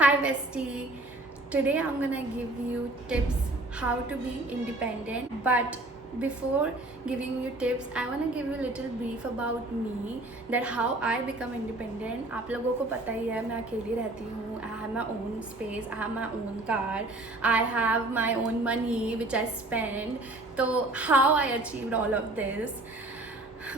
Hi bestie. Today I'm gonna give you tips how to be independent. But before giving you tips, I wanna give you a little brief about me that how I become independent. आप लोगों को पता ही है मैं अकेली रहती हूँ. I have my own space. I have my own car. I have my own money which I spend. तो how I achieved all of this.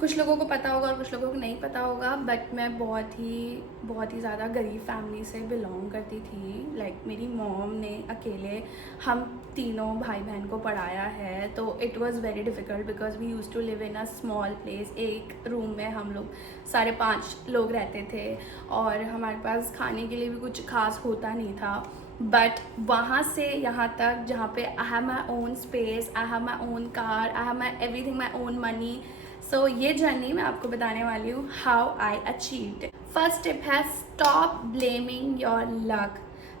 कुछ लोगों को पता होगा और कुछ लोगों को नहीं पता होगा, बट मैं बहुत ही ज़्यादा गरीब फैमिली से बिलोंग करती थी. लाइक मेरी मॉम ने अकेले हम तीनों भाई बहन को पढ़ाया है. तो it was very difficult because we use to live in a small place. एक रूम में हम लोग 5.5 लोग रहते थे और हमारे पास खाने के लिए भी कुछ खास होता नहीं था. बट वहाँ से यहाँ तक जहाँ पे I have my own space, I have my own car, I have my everything, my own money. So ये जर्नी मैं आपको बताने वाली हूँ how I achieved. First tip है स्टॉप ब्लेमिंग योर लक.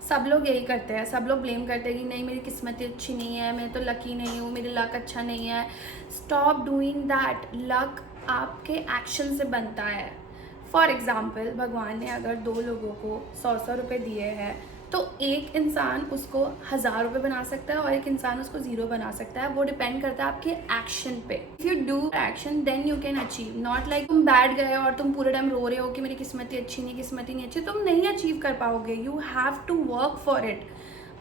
सब लोग यही करते हैं, सब लोग ब्लेम करते हैं कि नहीं मेरी किस्मत अच्छी नहीं है, मैं तो लकी नहीं हूँ, मेरी लक अच्छा नहीं है. Stop doing that. लक आपके एक्शन से बनता है. फॉर एग्ज़ाम्पल भगवान ने अगर 2 लोगों को 100 रुपये दिए हैं तो एक इंसान उसको 1000 रुपये बना सकता है और एक इंसान उसको 0 बना सकता है. वो डिपेंड करता है आपके एक्शन पे. If you do action then you can achieve. Not like तुम बैठ गए और तुम पूरे टाइम रो रहे हो कि मेरी किस्मत ही अच्छी नहीं, किस्मत ही नहीं अच्छी. तुम नहीं अचीव कर पाओगे. You have to work for it.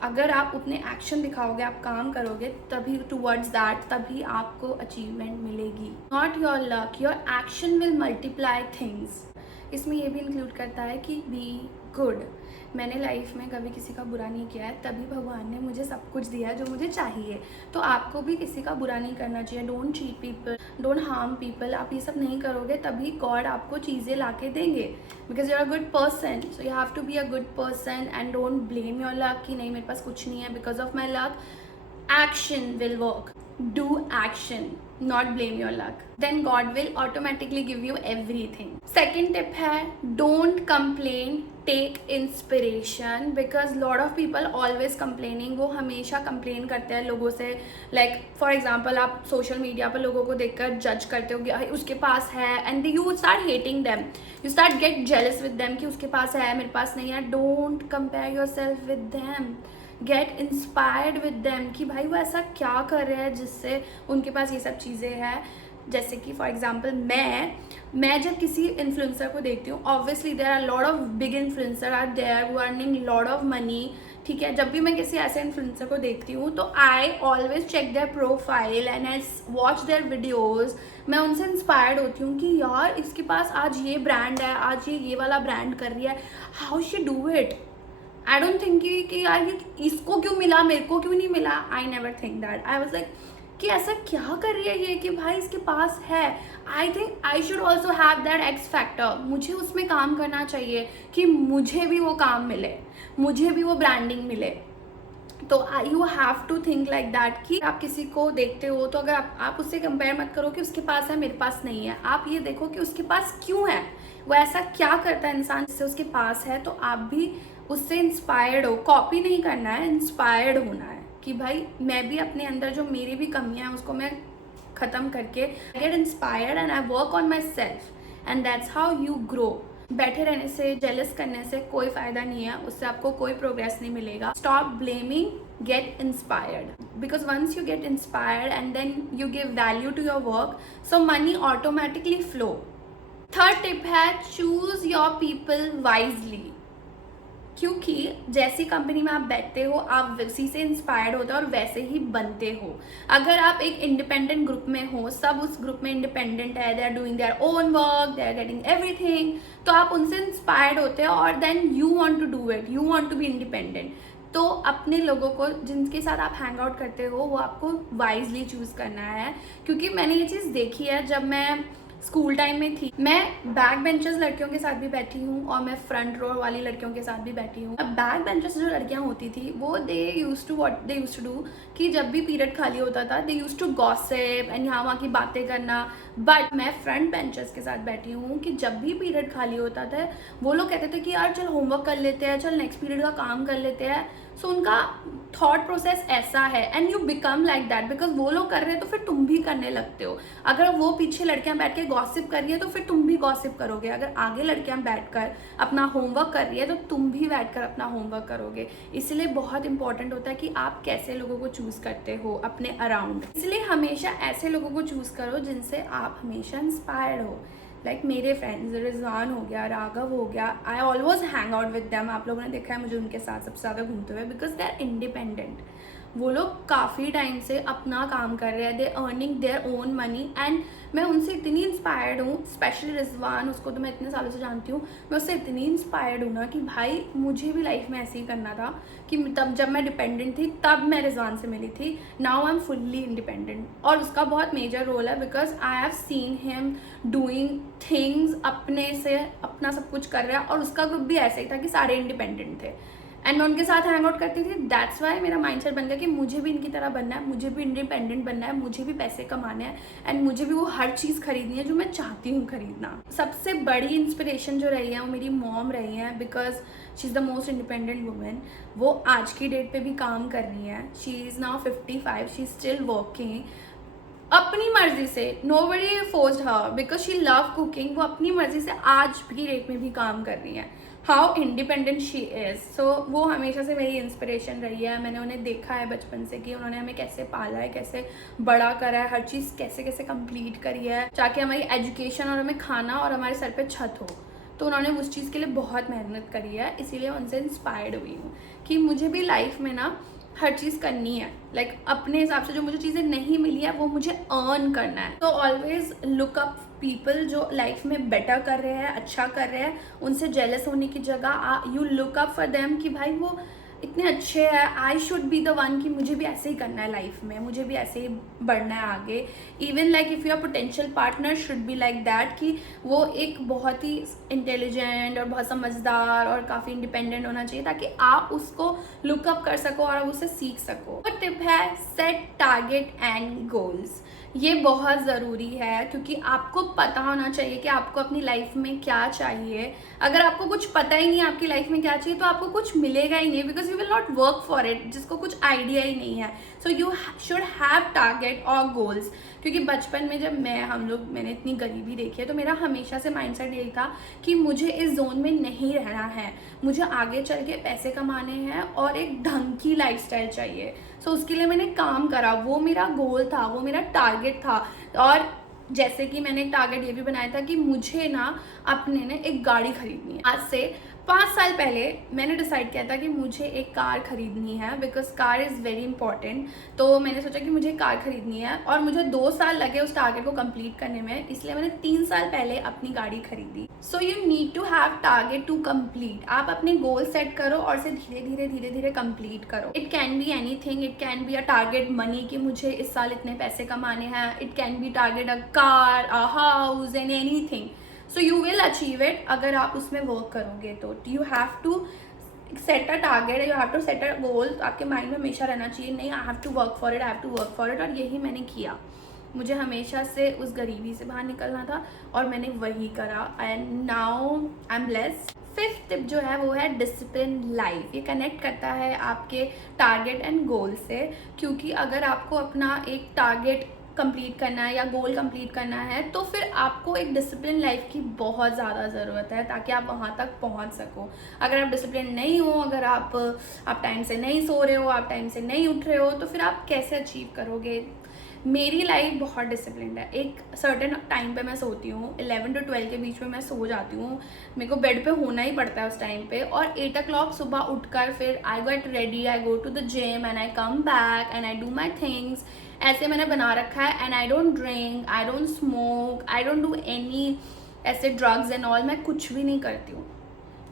अगर आप उतने एक्शन दिखाओगे, आप काम करोगे, तभी टूवर्ड्स दैट तभी आपको अचीवमेंट मिलेगी. Not your luck, your action will multiply things. इसमें ये भी इंक्लूड करता है कि बी गुड. मैंने लाइफ में कभी किसी का बुरा नहीं किया है, तभी भगवान ने मुझे सब कुछ दिया है जो मुझे चाहिए. तो आपको भी किसी का बुरा नहीं करना चाहिए. Don't cheat people, don't harm people. आप ये सब नहीं करोगे तभी गॉड आपको चीज़ें ला के देंगे. Because you are a good person, so you have to be a good person and don't blame your luck कि नहीं मेरे पास कुछ नहीं है because of my luck. Action will work. Do action, not blame your luck. Then God will automatically give you everything. Second tip है don't complain, take inspiration. Because lot of people always complaining. वो हमेशा complain करते हैं लोगों से. Like for example आप social media पर लोगों को देखकर judge करते हो कि उसके पास है and you start hating them. You start get jealous with them कि उसके पास है मेरे पास नहीं है. Don't compare yourself with them. Get inspired with them कि भाई वो ऐसा क्या कर रहे हैं जिससे उनके पास ये सब चीज़ें हैं. जैसे कि फॉर एग्जांपल मैं जब किसी इन्फ्लुएंसर को देखती हूँ, obviously there are lot of big influencer are there who are earning lot of money. ठीक है, जब भी मैं किसी ऐसे इन्फ्लुएंसर को देखती हूँ तो I always check their profile and I watch their videos. मैं उनसे इंस्पायर्ड होती हूँ कि यार इसके पास आज ये ब्रांड है, आज ये वाला ब्रांड कर रही है. How she do it. I don't think कि यार ये इसको क्यों मिला, मेरे को क्यों नहीं मिला. I never think that. I was like कि ऐसा क्या कर रही है ये कि भाई इसके पास है. I think I should also have that x factor. मुझे उसमें काम करना चाहिए कि मुझे भी वो काम मिले, मुझे भी वो ब्रांडिंग मिले. तो you have to think like that कि आप किसी को देखते हो तो अगर आप उससे कंपेयर मत करो कि उसके पास है मेरे पास नहीं है. आप ये देखो कि उसके पास क्यों है, वो ऐसा क्या करता है इंसान जिससे उसके पास है. तो आप भी उससे इंस्पायर्ड हो. कॉपी नहीं करना है, इंस्पायर्ड होना है कि भाई मैं भी अपने अंदर जो मेरी भी कमियां हैं उसको मैं ख़त्म करके gate inspired and I work on my self and that's how you grow. बैठे रहने से, जेलस करने से कोई फ़ायदा नहीं है, उससे आपको कोई प्रोग्रेस नहीं मिलेगा. Stop blaming, get inspired. Because once you get inspired and then you give value to your work, so money automatically flow. Third tip है चूज योर पीपल वाइजली. क्योंकि जैसी कंपनी में आप बैठते हो आप उसी से इंस्पायर्ड होते हो और वैसे ही बनते हो. अगर आप एक इंडिपेंडेंट ग्रुप में हो, सब उस ग्रुप में इंडिपेंडेंट है, they are doing their own work, they are getting everything, तो आप उनसे इंस्पायर्ड होते हो और then you want to do it, you want to be independent. तो अपने लोगों को जिनके साथ आप हैंग आउट करते हो वो आपको वाइजली चूज़ करना है. क्योंकि मैंने ये चीज़ देखी है. जब मैं स्कूल टाइम में थी, मैं बैक बेंचर्स लड़कियों के साथ भी बैठी हूँ और मैं फ्रंट रो वाली लड़कियों के साथ भी बैठी हूँ. अब बैक बेंचर्स जो लड़कियाँ होती थी वो दे यूज टू डू कि जब भी पीरियड खाली होता था दे यूज टू गॉसिप एंड यहाँ वहाँ की बातें करना. बट मैं फ्रंट बेंचर्स के साथ बैठी हूँ कि जब भी पीरियड खाली होता था वो लोग कहते थे कि यार चल होमवर्क कर लेते हैं, चल नेक्स्ट पीरियड का काम कर लेते हैं. सो उनका थॉट प्रोसेस ऐसा है and you become like that because वो लोग कर रहे हैं तो फिर तुम भी करने लगते हो। अगर वो पीछे लड़कियां बैठ के गॉसिप कर रही है तो फिर तुम भी गॉसिप करोगे। अगर आगे लड़कियां बैठकर अपना होमवर्क कर रही है तो तुम भी बैठकर अपना होमवर्क करोगे। इसलिए बहुत इंपॉर्टेंट होता है कि आप कैसे लोगों को चूज करते हो अपने अराउंड। इसलिए हमेशा ऐसे लोगों को चूज करो जिनसे आप हमेशा इंस्पायर्ड हो। लाइक मेरे फ्रेंड्स रिजवान हो गया, राघव हो गया, I always hang out with them. आप लोगों ने देखा है मुझे उनके साथ सबसे ज़्यादा घूमते हुए बिकॉज दे आर इंडिपेंडेंट। वो लोग काफ़ी टाइम से अपना काम कर रहे हैं, they earning their own money and मैं उनसे इतनी इंस्पायर्ड हूँ। स्पेशली रिजवान, उसको तो मैं इतने सालों से जानती हूँ, मैं उससे इतनी इंस्पायर्ड हूँ ना कि भाई मुझे भी लाइफ में ऐसे ही करना था कि तब जब मैं डिपेंडेंट थी तब मैं रिजवान से मिली थी। Now I am fully independent और उसका बहुत मेजर रोल है because I have seen him doing things, अपने से अपना सब कुछ कर रहा है। और उसका ग्रुप भी ऐसे ही था कि सारे इंडिपेंडेंट थे एंड मैं उनके साथ हैंग आउट करती थी। दैट्स वाई मेरा माइंडसेट बन गया कि मुझे भी इनकी तरह बनना है, मुझे भी इंडिपेंडेंट बनना है, मुझे भी पैसे कमाने हैं एंड मुझे भी वो हर चीज़ खरीदनी है जो मैं चाहती हूँ खरीदना। सबसे बड़ी इंस्पिरेशन जो रही है वो मेरी मॉम रही है because she is the most independent women. वो आज की डेट पे भी काम कर रही है। She is now 55, she is still working अपनी मर्जी से। Nobody forced her because she love cooking. वो अपनी मर्जी से आज भी डेट में भी काम कर रही है। How independent she is. So वो हमेशा से मेरी इंस्पिरेशन रही है। मैंने उन्हें देखा है बचपन से कि उन्होंने हमें कैसे पाला है, कैसे बड़ा करा है, हर चीज़ कैसे कैसे कंप्लीट करी है ताकि हमारी एजुकेशन और हमें खाना और हमारे सर पे छत हो। तो उन्होंने उस चीज़ के लिए बहुत मेहनत करी है। इसीलिए उनसे इंस्पायर्ड हुई हूँ कि मुझे भी लाइफ में ना हर चीज़ करनी है। लाइक अपने हिसाब से जो मुझे चीज़ें नहीं मिली है वो मुझे अर्न करना है। तो ऑलवेज लुक अप पीपल जो लाइफ में बेटर कर रहे हैं, अच्छा कर रहे हैं। उनसे जेलस होने की जगह you look up for them कि भाई वो इतने अच्छे हैं, I should be the one कि मुझे भी ऐसे ही करना है लाइफ में, मुझे भी ऐसे ही बढ़ना है आगे। Even like if your potential partner should be like that कि वो एक बहुत ही इंटेलिजेंट और बहुत समझदार और काफ़ी इंडिपेंडेंट होना चाहिए ताकि आप उसको लुकअप कर सको और आप उससे सीख सको। तो टिप है सेट टारगेट एंड गोल्स। ये बहुत ज़रूरी है क्योंकि आपको पता होना चाहिए कि आपको अपनी लाइफ में क्या चाहिए। अगर आपको कुछ पता ही नहीं है आपकी लाइफ में क्या चाहिए तो आपको कुछ मिलेगा ही नहीं because you will not work for it, जिसको कुछ आइडिया ही नहीं है। So you should have target और गोल्स। क्योंकि बचपन में जब मैंने इतनी गरीबी देखी है तो मेरा हमेशा से माइंडसेट यही था कि मुझे इस जोन में नहीं रहना है, मुझे आगे चल के पैसे कमाने हैं और एक ढंग की लाइफस्टाइल चाहिए। सो उसके लिए मैंने काम करा, वो मेरा गोल था, वो मेरा टारगेट था। और जैसे कि मैंने एक टारगेट ये भी बनाया था कि मुझे ना अपने ने एक गाड़ी खरीदनी है। आज से 5 साल पहले मैंने डिसाइड किया था कि मुझे एक कार खरीदनी है because car is very important. तो मैंने सोचा कि मुझे कार खरीदनी है और मुझे 2 साल लगे उस टारगेट को कंप्लीट करने में, इसलिए मैंने 3 साल पहले अपनी गाड़ी खरीदी। So you need to have target to complete. आप अपने गोल सेट करो और इसे धीरे धीरे कंप्लीट करो। It can be anything, it can be a target money कि मुझे इस साल इतने पैसे कमाने हैं, it can be target a car, a house and anything. So you will achieve it अगर आप उसमें वर्क करोगे तो। You have to set a target, you have to set a goal. आपके माइंड में हमेशा रहना चाहिए नहीं I have to work for it, I have to work for it. और यही मैंने किया। मुझे हमेशा से उस गरीबी से बाहर निकलना था और मैंने वही करा and now I am blessed. 5th tip जो है वो है डिसिप्लिन लाइफ। ये कनेक्ट करता है आपके टारगेट एंड गोल से क्योंकि अगर आपको अपना एक टारगेट कंप्लीट करना है या गोल कंप्लीट करना है तो फिर आपको एक डिसिप्लिन लाइफ की बहुत ज़्यादा ज़रूरत है ताकि आप वहाँ तक पहुँच सको। अगर आप डिसिप्लिन नहीं हो, अगर आप टाइम से नहीं सो रहे हो, आप टाइम से नहीं उठ रहे हो तो फिर आप कैसे अचीव करोगे। मेरी लाइफ बहुत डिसिप्लिन्ड है। एक सर्टेन टाइम पे मैं सोती हूँ, 11 to 12 के बीच में मैं सो जाती हूँ। मेरे को बेड पे होना ही पड़ता है उस टाइम पे। और 8 o'clock सुबह उठकर फिर I get ready, I go to the gym and I come back and I do my things. ऐसे मैंने बना रखा है and I don't drink, I don't smoke, I don't do any ऐसे ड्रग्स एंड ऑल। मैं कुछ भी नहीं करती हूँ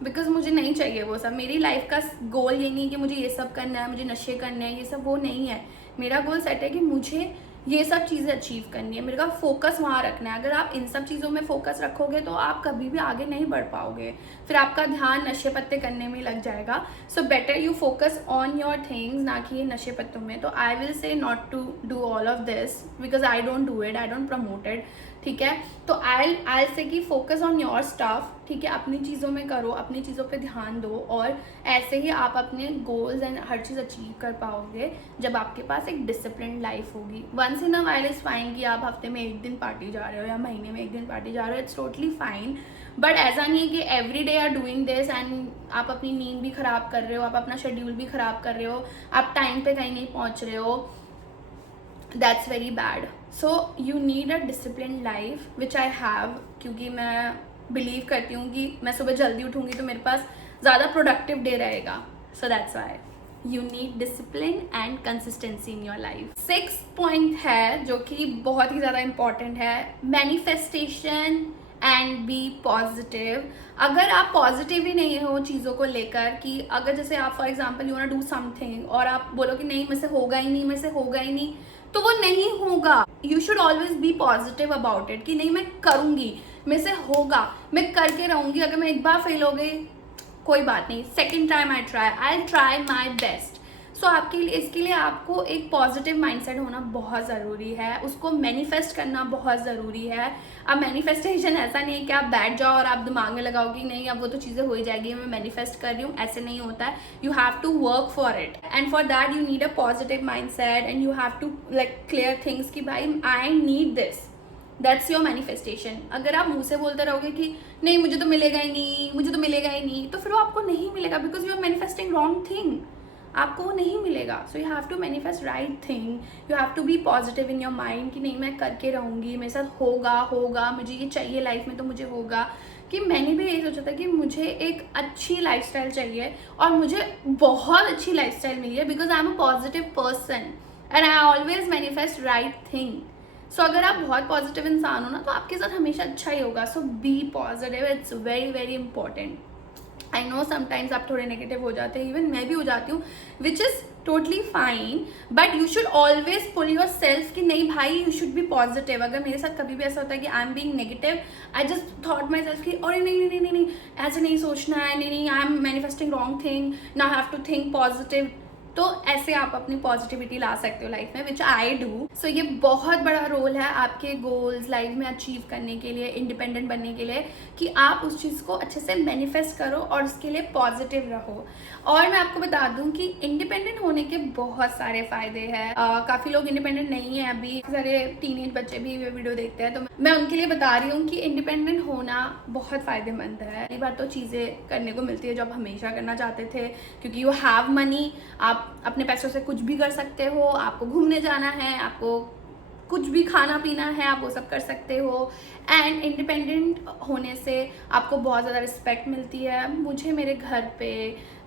बिकॉज मुझे नहीं चाहिए वो सब। मेरी लाइफ का गोल ये नहीं है कि मुझे ये सब करना है, मुझे नशे करने हैं, ये सब वो नहीं है। मेरा गोल सेट है कि मुझे ये सब चीज़ें अचीव करनी है, मेरे का फोकस वहाँ रखना है। अगर आप इन सब चीज़ों में फोकस रखोगे तो आप कभी भी आगे नहीं बढ़ पाओगे, फिर आपका ध्यान नशे पत्ते करने में लग जाएगा। So better you focus on your things, ना कि नशे पत्तों में। तो I will say not to do all of this because I don't do it, I don't promote it. ठीक है। तो आई से कि फोकस ऑन योर स्टफ, ठीक है, अपनी चीज़ों में करो, अपनी चीज़ों पे ध्यान दो, और ऐसे ही आप अपने गोल्स एंड हर चीज़ अचीव कर पाओगे जब आपके पास एक डिसिप्लिन लाइफ होगी। Once in a while is fine कि आप हफ्ते में 1 दिन पार्टी जा रहे हो या महीने में 1 दिन पार्टी जा रहे हो, इट्स टोटली फाइन, बट ऐसा नहीं है कि every day are doing this and आप अपनी नींद भी ख़राब कर रहे हो, आप अपना शेड्यूल भी ख़राब कर रहे हो, आप टाइम पे कहीं नहीं पहुँच रहे हो। That's very bad. So you need a discipline life which I have, क्योंकि मैं बिलीव करती हूँ कि मैं सुबह जल्दी उठूँगी तो मेरे पास ज़्यादा प्रोडक्टिव डे रहेगा। So that's why you need discipline and consistency in your life. 6 point है जो कि बहुत ही ज़्यादा इंपॉर्टेंट है, मैनिफेस्टेशन एंड बी पॉजिटिव। अगर आप पॉजिटिव ही नहीं हो चीज़ों को लेकर, कि अगर जैसे आप for example you want to do something और आप बोलो कि नहीं मेरे से होगा ही नहीं, मेरे से होगा ही नहीं, तो वो नहीं होगा। You should always be positive about it कि नहीं मैं करूँगी, मेरे से होगा, मैं करके रहूँगी। अगर मैं एक बार फेल हो गई कोई बात नहीं, second time I try my best. So आपके लिए, इसके लिए आपको एक पॉजिटिव माइंडसेट होना बहुत ज़रूरी है, उसको मैनिफेस्ट करना बहुत ज़रूरी है। अब मैनिफेस्टेशन ऐसा नहीं है कि आप बैठ जाओ और आप दिमाग में लगाओ कि नहीं अब वो तो चीज़ें हो ही जाएगी, मैं मैनिफेस्ट कर रही हूँ, ऐसे नहीं होता है। You have to work for it and for that you need a positive mindset and you have to like clear things कि भाई I need this, that's your manifestation. अगर आप मुंह से बोलते रहोगे कि नहीं मुझे तो मिलेगा ही नहीं, मुझे तो मिलेगा ही नहीं, तो फिर वो आपको नहीं मिलेगा, because you are manifesting wrong thing, आपको वो नहीं मिलेगा। So you have to manifest right thing, you have to be positive in your mind कि नहीं मैं करके रहूँगी, मेरे साथ होगा, मुझे ये चाहिए लाइफ में तो मुझे होगा। कि मैंने भी यही सोचा था कि मुझे एक अच्छी लाइफस्टाइल चाहिए और मुझे बहुत अच्छी लाइफस्टाइल मिली है, because I am a positive person and I always manifest right thing. So अगर आप बहुत पॉजिटिव इंसान हो ना तो आपके साथ हमेशा अच्छा ही होगा। So be positive, it's very very important. I know sometimes आप थोड़े नेगेटिव हो जाते हैं, इवन मैं भी हो जाती हूँ, which is totally fine, but you should always pull yourself कि नहीं भाई यू शुड बी पॉजिटिव। अगर मेरे साथ कभी भी ऐसा होता है कि I am being negative, I just thought myself कि अरे नहीं ऐसे नहीं सोचना है, नहीं I am manifesting wrong thing, now have to think positive. तो ऐसे आप अपनी पॉजिटिविटी ला सकते हो लाइफ में, विच आई डू। सो ये बहुत बड़ा रोल है आपके गोल्स लाइफ में अचीव करने के लिए, इंडिपेंडेंट बनने के लिए, कि आप उस चीज़ को अच्छे से मैनिफेस्ट करो और उसके लिए पॉजिटिव रहो। और मैं आपको बता दूं कि इंडिपेंडेंट होने के बहुत सारे फ़ायदे हैं। काफ़ी लोग इंडिपेंडेंट नहीं है अभी, सारे टीनेज बच्चे भी ये वीडियो देखते हैं, तो मैं उनके लिए बता रही हूँ कि इंडिपेंडेंट होना बहुत फ़ायदेमंद है। कई बार तो चीज़ें करने को मिलती है जो आप हमेशा करना चाहते थे, क्योंकि यू हैव मनी, आप अपने पैसों से कुछ भी कर सकते हो, आपको घूमने जाना है, आपको कुछ भी खाना पीना है, आप वो सब कर सकते हो। एंड इंडिपेंडेंट होने से आपको बहुत ज़्यादा रिस्पेक्ट मिलती है। मुझे मेरे घर पे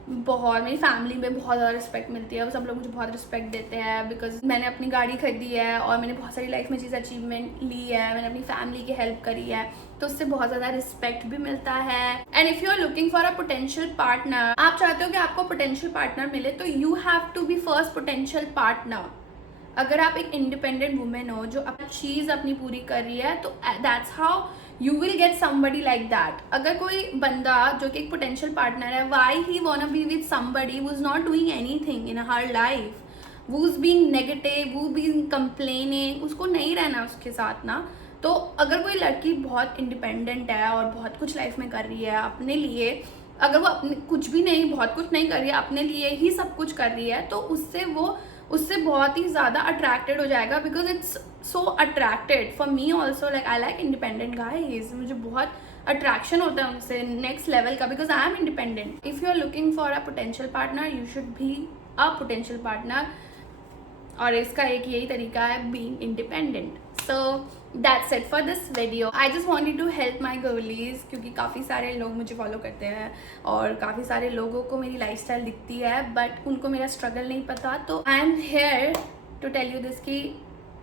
बहुत, मेरी फैमिली में बहुत ज़्यादा रिस्पेक्ट मिलती है, वो सब लोग मुझे बहुत रिस्पेक्ट देते हैं, बिकॉज मैंने अपनी गाड़ी खरीदी है और मैंने बहुत सारी लाइफ में चीज़ अचीवमेंट ली है, मैंने अपनी फैमिली की हेल्प करी है, तो उससे बहुत ज़्यादा रिस्पेक्ट भी मिलता है। And if you are looking for a potential partner, आप चाहते हो कि आपको पोटेंशियल पार्टनर मिले, तो you have to be first potential partner. अगर आप एक इंडिपेंडेंट वुमेन हो जो अपनी चीज़ अपनी पूरी कर रही है, तो that's how you will get somebody like that. अगर कोई बंदा जो कि एक पोटेंशियल पार्टनर है, why he want be with somebody who is not doing anything in her life, वो इज बीइंग नेगेटिव, वो बीइंग कंप्लेनिंग, उसको नहीं रहना उसके साथ ना। तो अगर कोई लड़की बहुत इंडिपेंडेंट है और बहुत कुछ लाइफ में कर रही है अपने लिए, अगर वो अपने कुछ भी नहीं, बहुत कुछ नहीं कर रही है, अपने लिए ही सब कुछ कर रही है, तो उससे बहुत ही ज़्यादा अट्रैक्टेड हो जाएगा, because it's so attracted for me also. Like I like independent guys, मुझे बहुत अट्रैक्शन होता है उनसे नेक्स्ट लेवल का, because I am independent. If you are looking for a potential partner, you should be a potential partner, और इसका एक यही तरीका है being independent. So that's it for this video. I just wanted to help my girlies, क्योंकि काफ़ी सारे लोग मुझे फॉलो करते हैं और काफ़ी सारे लोगों को मेरी लाइफस्टाइल दिखती है, बट उनको मेरा स्ट्रगल नहीं पता। तो I am here to tell you this कि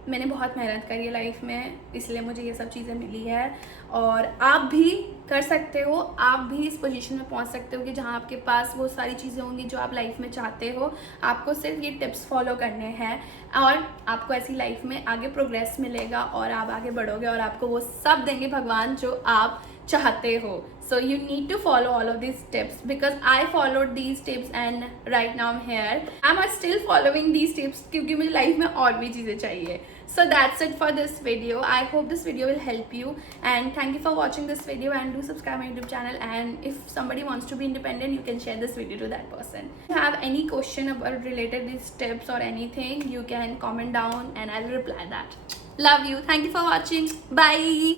मैंने बहुत मेहनत करी है लाइफ में, इसलिए मुझे ये सब चीज़ें मिली है, और आप भी कर सकते हो, आप भी इस पोजीशन में पहुंच सकते हो कि जहां आपके पास वो सारी चीज़ें होंगी जो आप लाइफ में चाहते हो। आपको सिर्फ ये टिप्स फॉलो करने हैं और आपको ऐसी लाइफ में आगे प्रोग्रेस मिलेगा और आप आगे बढ़ोगे और आपको वो सब देंगे भगवान जो आप चाहते हो। So you need to follow all of these tips, because I followed these tips and right now I'm here. I'm still following these tips क्योंकि मुझे लाइफ में और भी चीज़ें चाहिए। So that's it for this video. I hope this video will help you, and thank you for watching this video, and do subscribe my YouTube channel. And if somebody wants to be independent, you can share this video to that person. If you have any question about related these tips or anything, you can comment down and I'll reply that. Love you. Thank you for watching. Bye.